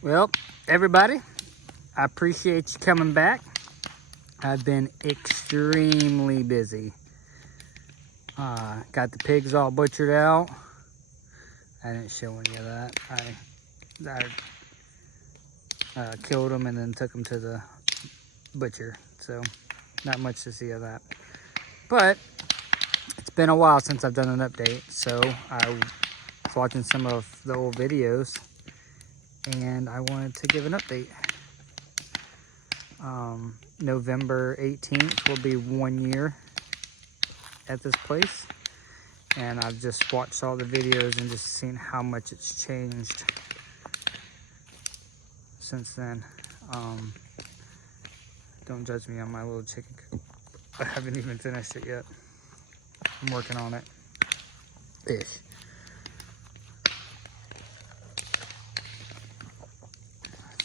Well, everybody, I appreciate you coming back. I've been extremely busy. Got the pigs all butchered out. I didn't show any of that. I killed them and then took them to the butcher. So not much to see of that. But it's been a while since I've done an update. So I was watching some of the old videos and I wanted to give an update. November 18th will be 1 year at this place, and I've just watched all the videos and just seen how much it's changed since then. Don't judge me on my little chicken coop. I haven't even finished it yet. I'm working on it. Ish.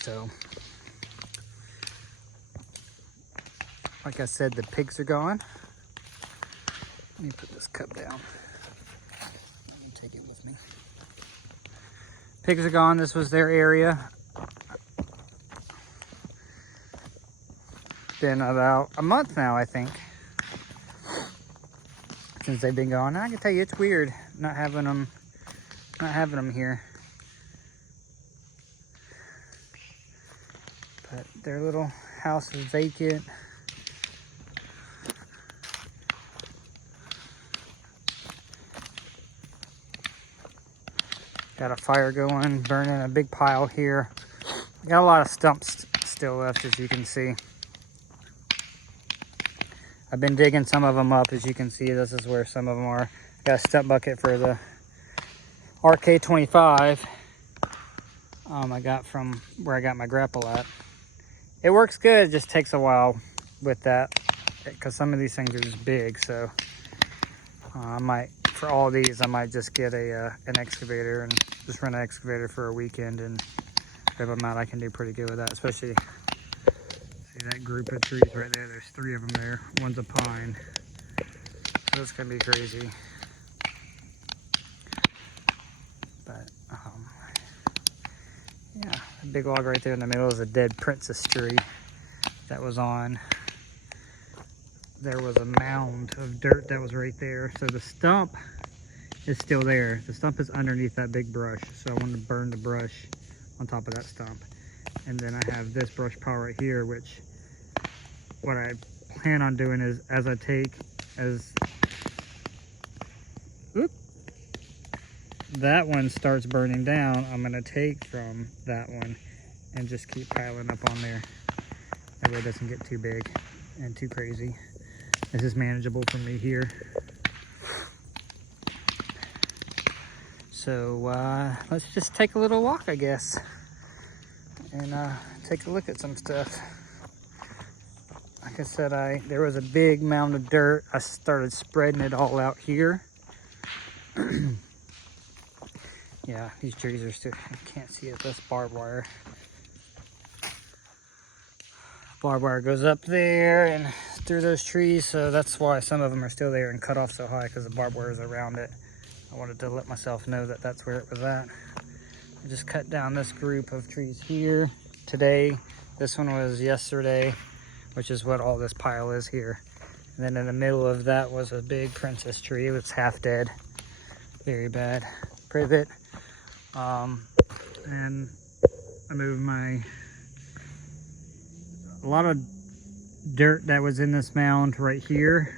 So, like I said, the pigs are gone. Let me put this cup down. Let me take it with me. Pigs are gone. This was their area. Been about a month now, I think, since they've been gone. I can tell you, it's weird not having them here. But their little house is vacant. Got a fire going, burning a big pile here. Got a lot of stumps still left, as you can see. I've been digging some of them up, as you can see. This is where some of them are. Got a step bucket for the RK25. I got from where I got my grapple at. It works good, it just takes a while with that, because some of these things are just big. So I might, for all these, I might just get an excavator and just run an excavator for a weekend and rip them out. I can do pretty good with that, especially, see that group of trees right there, there's 3 of them there. One's a pine, so it's gonna be crazy. But yeah, the big log right there in the middle is a dead princess tree that was on. There was a mound of dirt that was right there. So the stump is still there. The stump is underneath that big brush. So I wanted to burn the brush on top of that stump. And then I have this brush pile right here, which what I plan on doing is as that one starts burning down, I'm gonna take from that one and just keep piling up on there. That way it doesn't get too big and too crazy. This is manageable for me here. So let's just take a little walk, I guess, and take a look at some stuff. Like I said, there was a big mound of dirt. I started spreading it all out here. Yeah, these trees are still, I can't see it, that's barbed wire. Barbed wire goes up there and through those trees, so that's why some of them are still there and cut off so high, because the barbed wire is around it. I wanted to let myself know that that's where it was at. I just cut down this group of trees here today. This one was yesterday, which is what all this pile is here. And then in the middle of that was a big princess tree. It was half dead, very bad. Privet. And I moved a lot of dirt that was in this mound right here.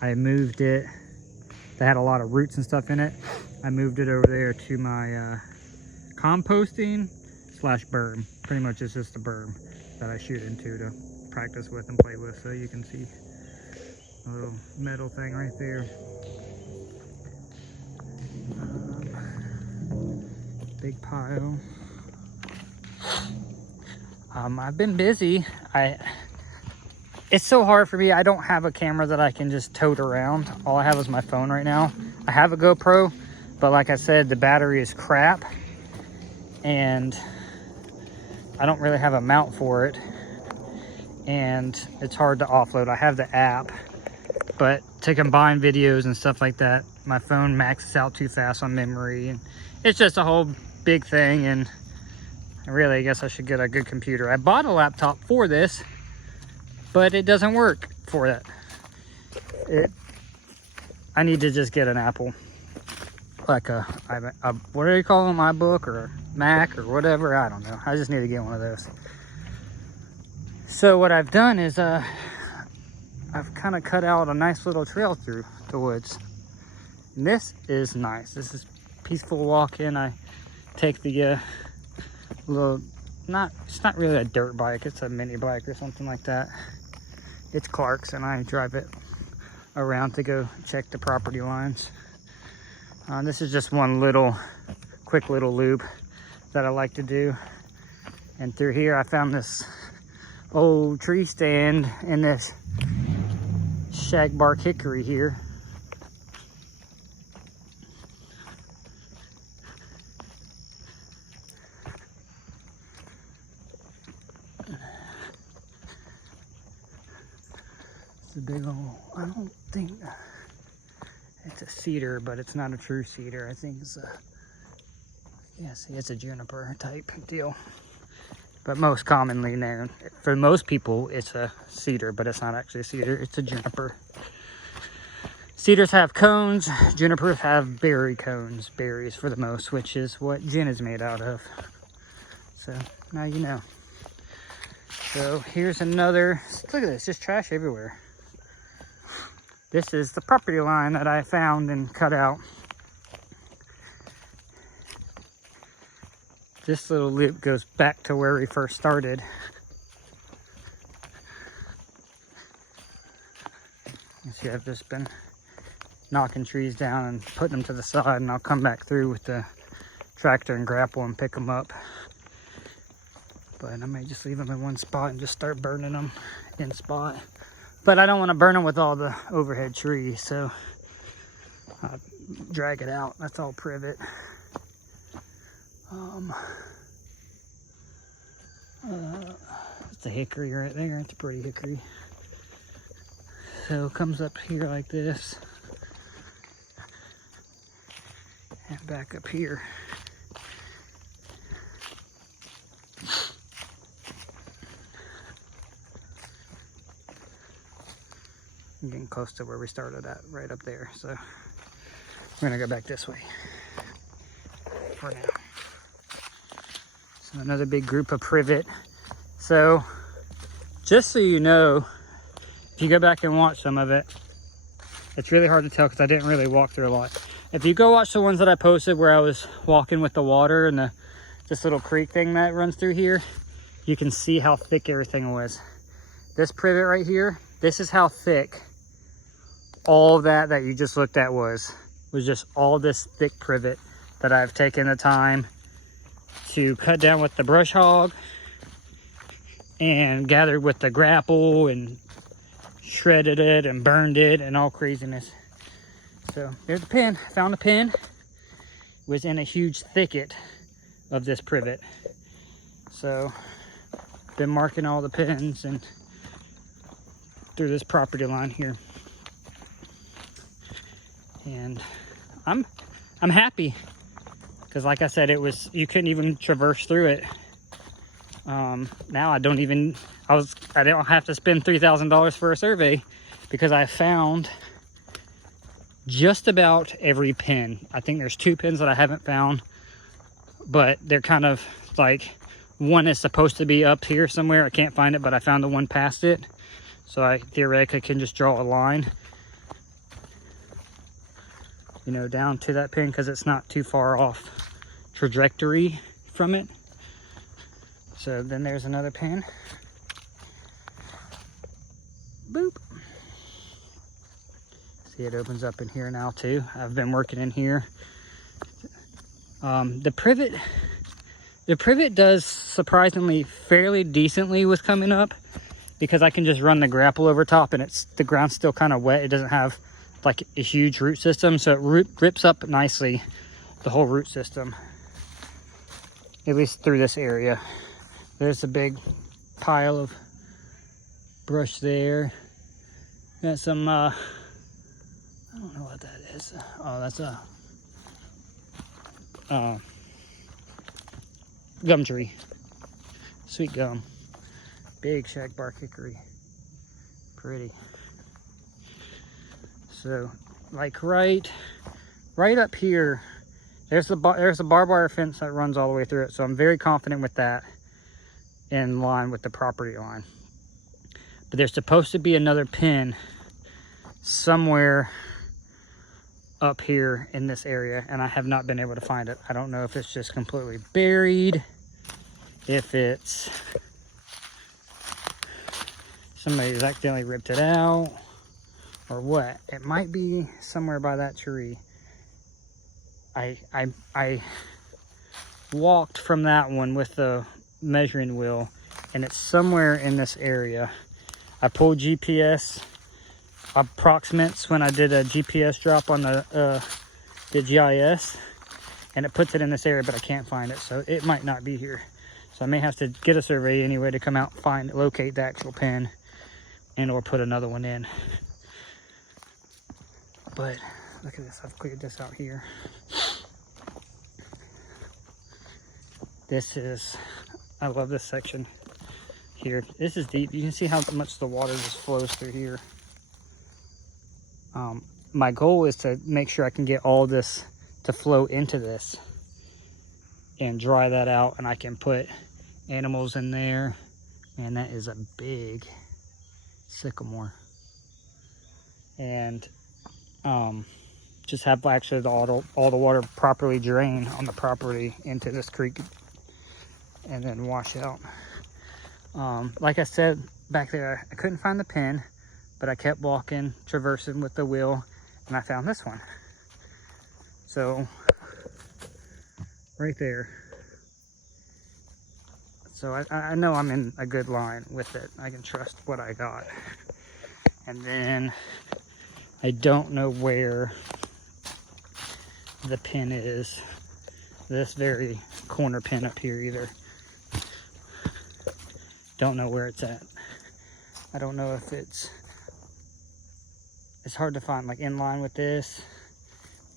I moved it. That had a lot of roots and stuff in it. I moved it over there to my composting / berm. Pretty much it's just a berm that I shoot into to practice with and play with. So you can see a little metal thing right there. Big pile. I've been busy. It's so hard for me. I don't have a camera that I can just tote around. All I have is my phone right now. I have a GoPro, but like I said, the battery is crap and I don't really have a mount for it, and it's hard to offload. I have the app, but to combine videos and stuff like that, my phone maxes out too fast on memory, and it's just a whole big thing. And And really, I guess I should get a good computer. I bought a laptop for this, but it doesn't work for that. I need to just get an Apple, like a what do you call them, iBook or Mac or whatever, I don't know. I just need to get one of those. So what I've done is I've kind of cut out a nice little trail through the woods. And this is nice. This is peaceful walking. I take the little, it's not really a dirt bike, it's a mini bike or something like that. It's Clark's, and I drive it around to go check the property lines. This is just one quick little loop that I like to do. And through here I found this old tree stand and this shagbark hickory here. It's a big old, I don't think it's a cedar, but it's not a true cedar. I think it's it's a juniper type deal. But most commonly there, for most people, it's a cedar, but it's not actually a cedar, it's a juniper. Cedars have cones, junipers have berries for the most, which is what gin is made out of. So now you know. So here's another, look at this, just trash everywhere. This is the property line that I found and cut out. This little loop goes back to where we first started. You see, I've just been knocking trees down and putting them to the side, and I'll come back through with the tractor and grapple and pick them up. But I may just leave them in one spot and just start burning them in spot. But I don't want to burn them with all the overhead trees, so I'll drag it out. That's all privet. It's a hickory right there. It's a pretty hickory. So it comes up here like this. And back up here. I'm getting close to where we started at, right up there. So we're gonna go back this way for now. So another big group of privet. So just so you know, if you go back and watch some of it, it's really hard to tell because I didn't really walk through a lot. If you go watch the ones that I posted where I was walking with the water and this little creek thing that runs through here, you can see how thick everything was. This privet right here, this is how thick all that you just looked at was just all this thick privet that I've taken the time to cut down with the brush hog and gathered with the grapple and shredded it and burned it and all craziness. So there's a pin. I found a pin. It was in a huge thicket of this privet. So been marking all the pins and through this property line here. And I'm happy because, like I said, you couldn't even traverse through it. Now I don't have to spend $3,000 for a survey because I found just about every pin. I think there's 2 pins that I haven't found, but they're kind of like, one is supposed to be up here somewhere. I can't find it, but I found the one past it. So I theoretically can just draw a line, you know, down to that pin because it's not too far off trajectory from it. So then there's another pin. Boop. See, it opens up in here now too. I've been working in here. The privet does surprisingly fairly decently with coming up because I can just run the grapple over top and the ground's still kind of wet. It doesn't have like a huge root system, so it rips up nicely the whole root system, at least through this area. There's a big pile of brush there. Got some I don't know what that is. Oh, that's a gum tree. Sweet gum. Big shagbark hickory. Pretty. So, like right up here, there's a barbed wire fence that runs all the way through it. So I'm very confident with that, in line with the property line. But there's supposed to be another pin somewhere up here in this area, and I have not been able to find it. I don't know if it's just completely buried, if it's somebody's accidentally ripped it out, or what. It might be somewhere by that tree. I walked from that one with the measuring wheel, and it's somewhere in this area. I pulled GPS approximates when I did a GPS drop on the GIS, and it puts it in this area, but I can't find it, so it might not be here. So I may have to get a survey anyway to come out, locate the actual pin, and or put another one in. But look at this, I've cleared this out here. I love this section here. This is deep. You can see how much the water just flows through here. My goal is to make sure I can get all this to flow into this and dry that out, and I can put animals in there. Man, that is a big sycamore. And just have actually all the water properly drain on the property into this creek and then wash out. Like I said back there, I couldn't find the pin, but I kept walking, traversing with the wheel, and I found this one. So right there. So I know I'm in a good line with it. I can trust what I got. And then I don't know where the pin is. This very corner pin up here either. Don't know where it's at. I don't know if it's hard to find, like in line with this,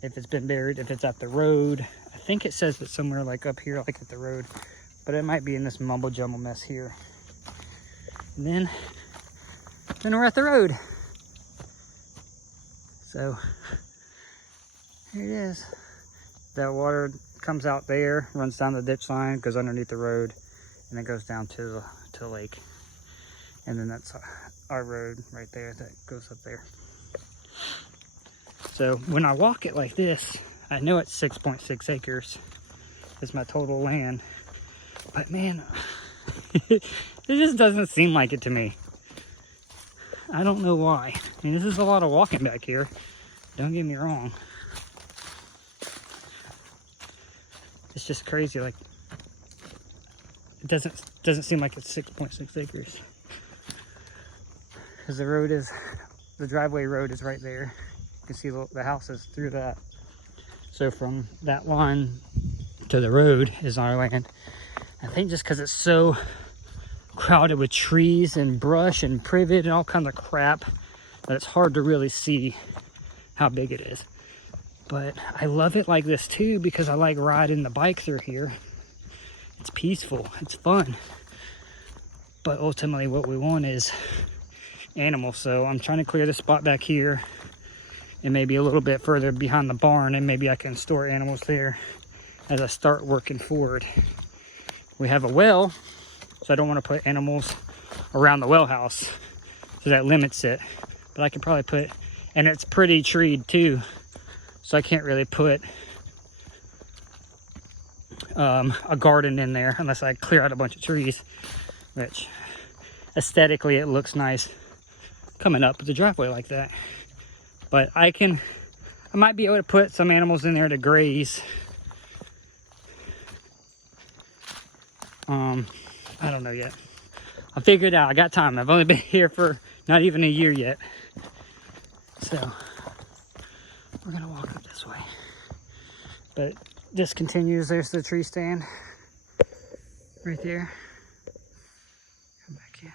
if it's been buried, if it's at the road. I think it says it's somewhere like up here, like at the road, but it might be in this mumble jumble mess here. And then we're at the road. So here it is. That water comes out there, runs down the ditch line, goes underneath the road, and then goes down to the lake. And then that's our road right there that goes up there. So when I walk it like this, I know it's 6.6 acres is my total land. But man, it just doesn't seem like it to me. I don't know why. I mean, this is a lot of walking back here. Don't get me wrong. It's just crazy. Like, it doesn't seem like it's 6.6 acres. Because the driveway road is right there. You can see the houses through that. So from that line to the road is our land. I think just because it's so crowded with trees and brush and privet and all kinds of crap that it's hard to really see how big it is. But I love it like this too, because I like riding the bike through here. It's peaceful, it's fun. But ultimately what we want is animals. So I'm trying to clear the spot back here and maybe a little bit further behind the barn, and maybe I can store animals there as I start working forward. We have a well, so I don't want to put animals around the well house, so that limits it. But I could probably put, and it's pretty treed too, so I can't really put a garden in there unless I clear out a bunch of trees, which aesthetically it looks nice coming up the driveway like that. But I might be able to put some animals in there to graze. I don't know yet. I'll figure it out. I got time. I've only been here for not even a year yet. So we're gonna walk up this way. But this continues. There's the tree stand right there. Come back in.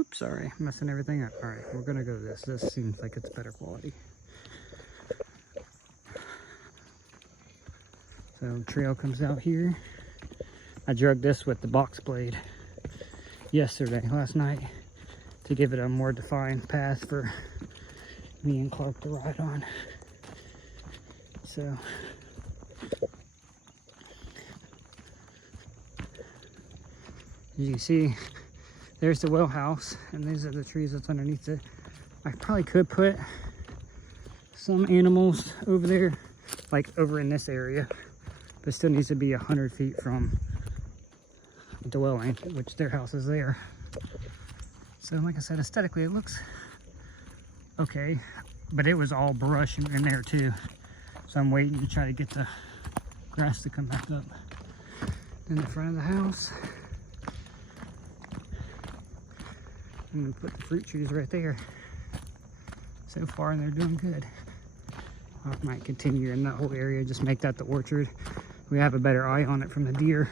Oops, sorry, messing everything up. All right, we're gonna go this. This seems like it's better quality. So So trail comes out here. I drug this with the box blade last night, to give it a more defined path for me and Clark to ride on. So as you can see, there's the well house, and these are the trees that's underneath it. I probably could put some animals over there, like over in this area, but it still needs to be 100 feet from the dwelling, which their house is there. So like I said, aesthetically it looks okay, but it was all brush in there too. So I'm waiting to try to get the grass to come back up. In the front of the house, I'm gonna put the fruit trees right there. So far they're doing good. I might continue in that whole area, just make that the orchard. We have a better eye on it from the deer.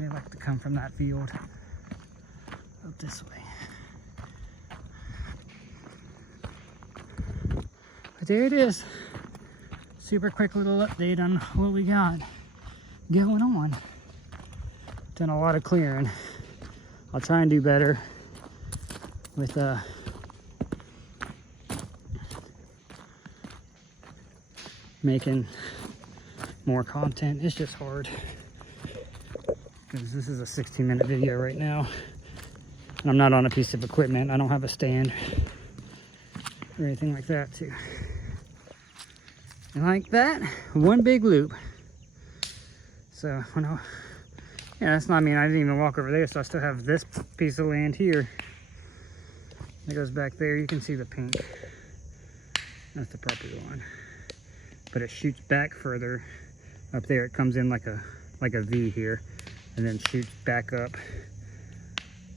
They like to come from that field up this way. But there it is. Super quick little update on what we got going on. Done a lot of clearing. I'll try and do better with making more content. It's just hard because this is a 16-minute video right now, and I'm not on a piece of equipment. I don't have a stand or anything like that too. And like that, one big loop. So yeah, that's not, I mean, I didn't even walk over there, so I still have this piece of land here. It goes back there. You can see the pink. That's the property line. But it shoots back further up there. It comes in like a V here, and then shoots back up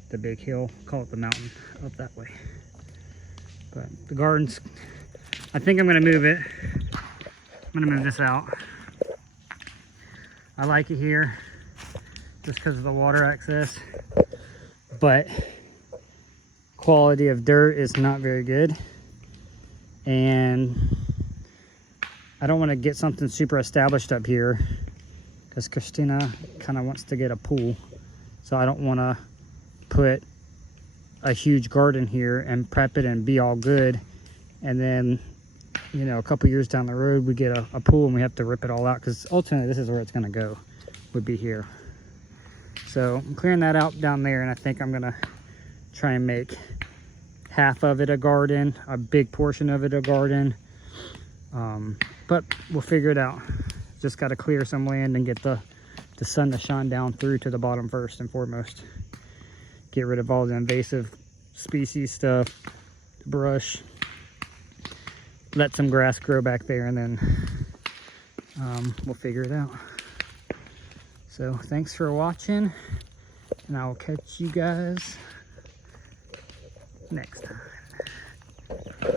the big hill, call it the mountain, up that way. But the gardens, I think I'm gonna move it. I'm gonna move this out. I like it here just because of the water access, but quality of dirt is not very good, and I don't want to get something super established up here because Christina kind of wants to get a pool. So I don't want to put a huge garden here and prep it and be all good, and then, you know, a couple years down the road we get a pool and we have to rip it all out, because ultimately this is where it's going to go, would be here. So I'm clearing that out down there, and I think I'm going to try and make half of it a garden, a big portion of it a garden. But we'll figure it out. Just got to clear some land and get the sun to shine down through to the bottom first and foremost. Get rid of all the invasive species stuff, brush, let some grass grow back there, and then we'll figure it out. So thanks for watching, and I'll catch you guys next time.